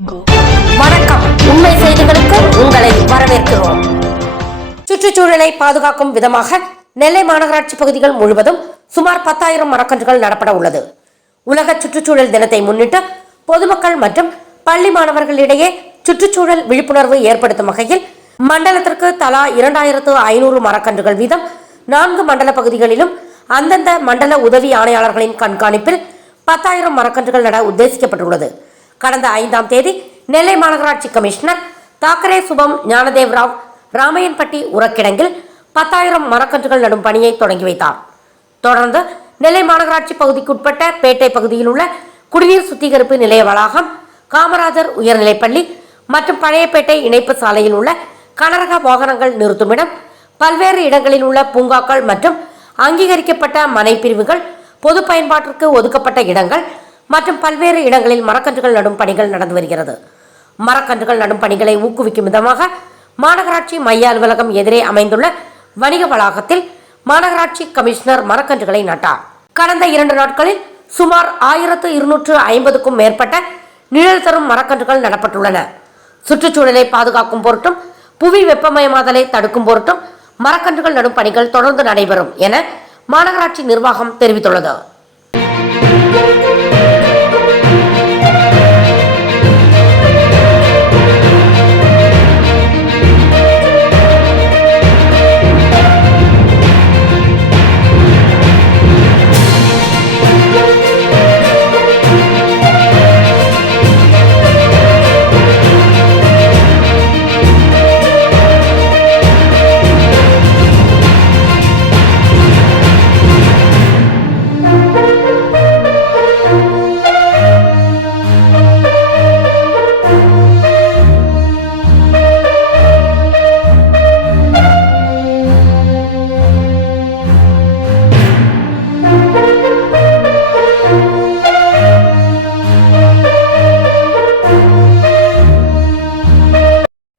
வணக்கம். உண்மை செய்திகளுக்கு உங்களை வரவேற்கிறோம். சுற்றுச்சூழலை பாதுகாக்கும் விதமாக நெல்லை மாநகராட்சி பகுதிகள் முழுவதும் சுமார் 10,000 மரக்கன்றுகள் நடப்பட உள்ளது. உலக சுற்றுச்சூழல் தினத்தை முன்னிட்டு பொதுமக்கள் மற்றும் பள்ளி மாணவர்களிடையே சுற்றுச்சூழல் விழிப்புணர்வு ஏற்படுத்தும் வகையில் மண்டலத்திற்கு தலா 2,500 மரக்கன்றுகள் வீதம் 4 மண்டல பகுதிகளிலும் அந்தந்த மண்டல உதவி ஆணையாளர்களின் கண்காணிப்பில் 10,000 மரக்கன்றுகள் நட உத்தேசிக்கப்பட்டுள்ளது. கடந்த 5ஆம் தேதி நெல்லை மாநகராட்சி கமிஷனர் தாக்கரே சுபம் ஞானதேவ் ராவ் ராமையன்பட்டி உரக்கிடங்கில் 10,000 மரக்கன்றுகள் நடும் பணியை தொடங்கி வைத்தார். தொடர்ந்து நெல்லை மாநகராட்சி பகுதிக்குட்பட்ட பேட்டை பகுதியில் உள்ள குடிநீர் சுத்திகரிப்பு நிலைய வளாகம், காமராஜர் உயர்நிலைப்பள்ளி மற்றும் பழையப்பேட்டை இணைப்பு சாலையில் உள்ள கனரக வாகனங்கள் நிறுத்துமிடம், பல்வேறு இடங்களில் உள்ள பூங்காக்கள் மற்றும் அங்கீகரிக்கப்பட்ட மனை பிரிவுகள், பொது பயன்பாட்டிற்கு ஒதுக்கப்பட்ட இடங்கள் மற்றும் பல்வேறு இடங்களில் மரக்கன்றுகள் நடும் பணிகள் நடந்து வருகிறது. மரக்கன்றுகள் நடும் பணிகளை ஊக்குவிக்கும் விதமாக மாநகராட்சி மைய அலுவலகம் எதிரே அமைந்துள்ள வணிக வளாகத்தில் மாநகராட்சி கமிஷனர் மரக்கன்றுகளை நட்டார். கடந்த 2 நாட்களில் சுமார் 1,250க்கும் மேற்பட்ட நிழல் தரும் மரக்கன்றுகள் நடப்பட்டுள்ளன. சுற்றுச்சூழலை பாதுகாக்கும் பொருட்டும் புவி வெப்பமயமாதலை தடுக்கும் பொருட்டும் மரக்கன்றுகள் நடும் பணிகள் தொடர்ந்து நடைபெறும் என மாநகராட்சி நிர்வாகம் தெரிவித்துள்ளது.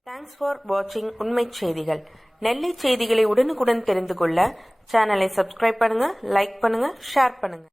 Thanks for watching உண்மை செய்திகள். நெல்லை செய்திகளை உடனுக்குடன் தெரிந்து கொள்ள சேனலை சப்ஸ்கிரைப் பண்ணுங்க, லைக் பண்ணுங்க, ஷேர் பண்ணுங்க.